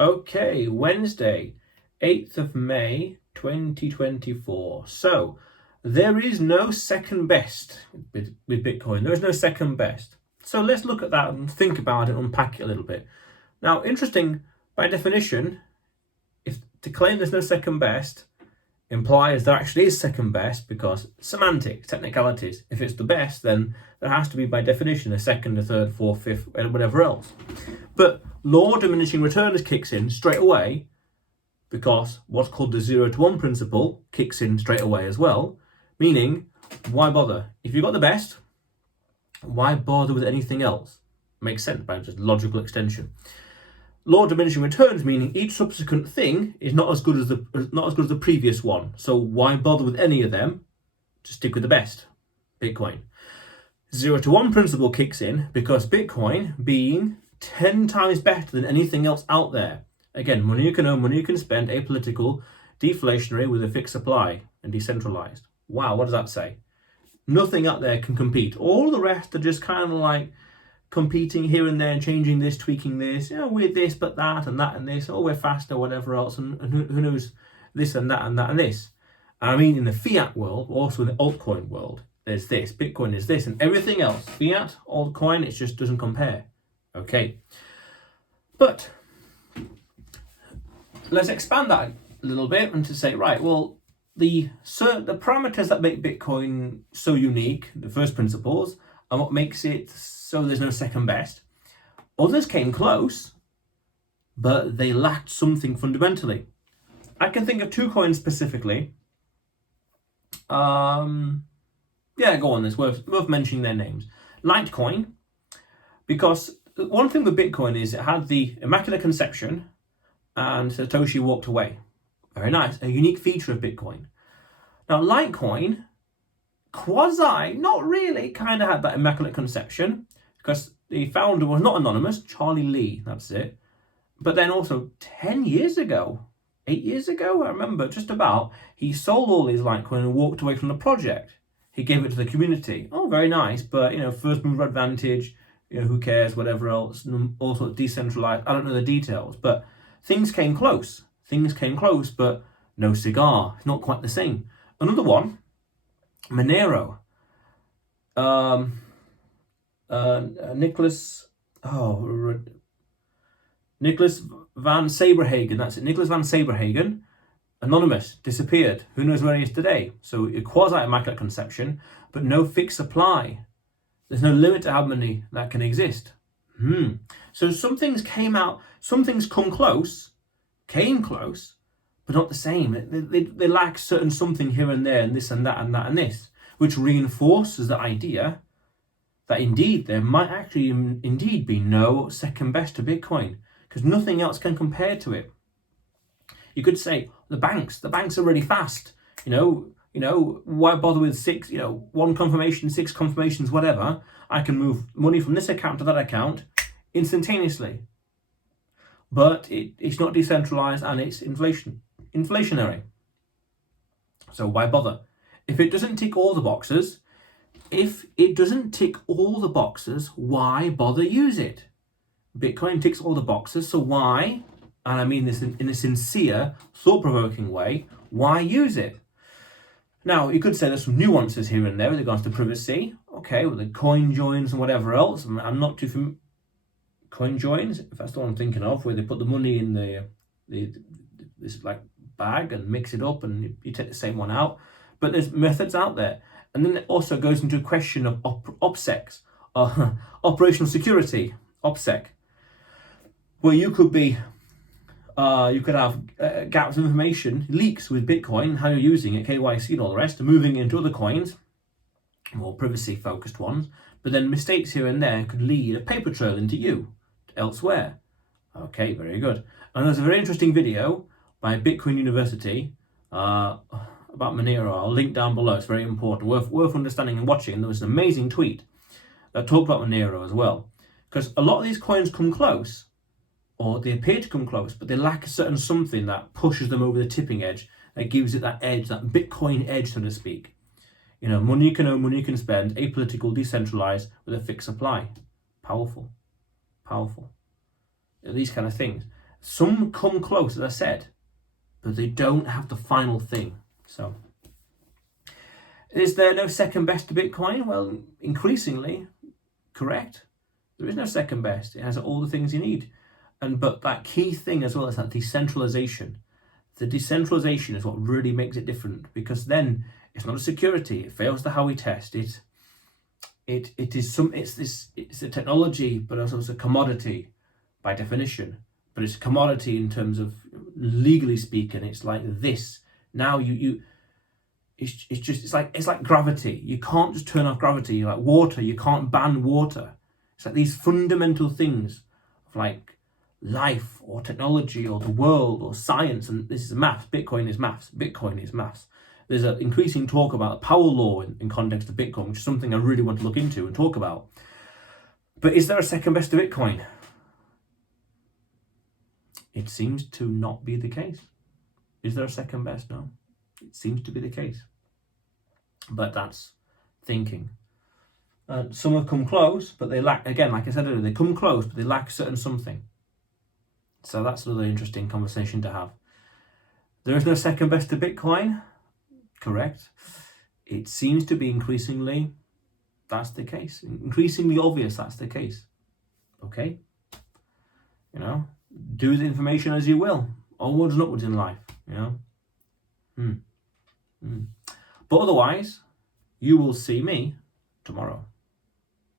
Okay, Wednesday, 8th of May, 2024. So, there is no second best with Bitcoin. There is no second best. So let's look at that and think about it, unpack it a little bit. Now, interesting, by definition, if to claim there's no second best implies there actually is second best, because semantics, technicalities. If it's the best, then there has to be, by definition, a second, a third, fourth, fifth, whatever else. But law of diminishing returns kicks in straight away, because what's called the 0 to 1 principle kicks in straight away as well, meaning, why bother? If you've got the best, why bother with anything else? Makes sense by just logical extension. Law of diminishing returns, meaning each subsequent thing is not as good as the previous one. So why bother with any of them? Just stick with the best, Bitcoin. 0 to 1 principle kicks in because Bitcoin, being 10 times better than anything else out there. Again, money you can earn, money you can spend, apolitical, deflationary with a fixed supply, and decentralized. Wow, what does that say? Nothing out there can compete. All the rest are just kind of like competing here and there, changing this, tweaking this, we're this but that and this, we're faster, whatever else, and who knows this and that and that and this. I mean, in the fiat world, also in the altcoin world, there's this, Bitcoin is this, and everything else, fiat, altcoin, it just doesn't compare. Okay. But let's expand that a little bit and to say, right, well, the parameters that make Bitcoin so unique, the first principles, and what makes it so there's no second best. Others came close, but they lacked something fundamentally. I can think of two coins specifically. Go on, it's worth mentioning their names. Litecoin, because one thing with Bitcoin is it had the Immaculate Conception and Satoshi walked away. Very nice, a unique feature of Bitcoin. Now, Litecoin, quasi, not really, kind of had that Immaculate Conception, because the founder was not anonymous, Charlie Lee, that's it. But then also 8 years ago, I remember, just about, he sold all his Litecoin and walked away from the project. He gave it to the community. Oh, very nice, but, first mover advantage, who cares, whatever else, all sorts of decentralized, I don't know the details, but things came close, but no cigar, it's not quite the same. Another one, Monero. Nicholas van Saberhagen, that's it, Nicholas van Saberhagen, anonymous, disappeared. Who knows where he is today? So a quasi-immaculate conception, but no fixed supply. There's no limit to how many that can exist. So some things came close, but not the same. They lack certain something here and there, and this and that and that and this, which reinforces the idea that indeed there might actually indeed be no second best to Bitcoin, because nothing else can compare to it. You could say the banks are really fast. Why bother with one confirmation, 6 confirmations, whatever? I can move money from this account to that account instantaneously. But it's not decentralized and it's inflationary. So why bother? If it doesn't tick all the boxes, why bother use it? Bitcoin ticks all the boxes, so why, and I mean this in a sincere, thought-provoking way, why use it? Now, you could say there's some nuances here and there with regards to privacy. Okay, with the coin joins and whatever else. I'm not too familiar. Coin joins, if that's the one I'm thinking of, where they put the money in this like bag and mix it up and you take the same one out. But there's methods out there. And then it also goes into a question of OPSEC, operational security, OPSEC, where you could have gaps of information, leaks with Bitcoin, how you're using it, KYC and all the rest, and moving into other coins, more privacy-focused ones. But then mistakes here and there could lead a paper trail into you elsewhere. Okay, very good. And there's a very interesting video by Bitcoin University about Monero. I'll link down below. It's very important, worth understanding and watching. And there was an amazing tweet that talked about Monero as well, because a lot of these coins come close, or they appear to come close, but they lack a certain something that pushes them over the tipping edge, that gives it that edge, that Bitcoin edge, so to speak. Money you can earn, money you can spend, apolitical, decentralized, with a fixed supply. Powerful. These kind of things. Some come close, as I said, but they don't have the final thing. So, is there no second best to Bitcoin? Well, increasingly, correct. There is no second best. It has all the things you need. But that key thing as well is that decentralization. The decentralization is what really makes it different, because then it's not a security. It fails the Howey test. It's a technology, but also it's a commodity by definition. But it's a commodity in terms of legally speaking. It's like this. Now it's like gravity. You can't just turn off gravity. Like water, you can't ban water. It's like these fundamental things of like life or technology or the world or science, and this is maths. Bitcoin is maths. Bitcoin is maths. There's an increasing talk about the power law in context of Bitcoin, which is something I really want to look into and talk about. But is there a second best to Bitcoin? It seems to not be the case. Is there a second best? No. It seems to be the case. But that's thinking. Some have come close, but they lack, again, like I said earlier, they come close, but they lack certain something. So that's another interesting conversation to have. There is no second best to Bitcoin. Correct. It seems to be increasingly, that's the case. Increasingly obvious that's the case. Okay? You know, do the information as you will. Onwards and upwards in life, you know. But otherwise, you will see me tomorrow.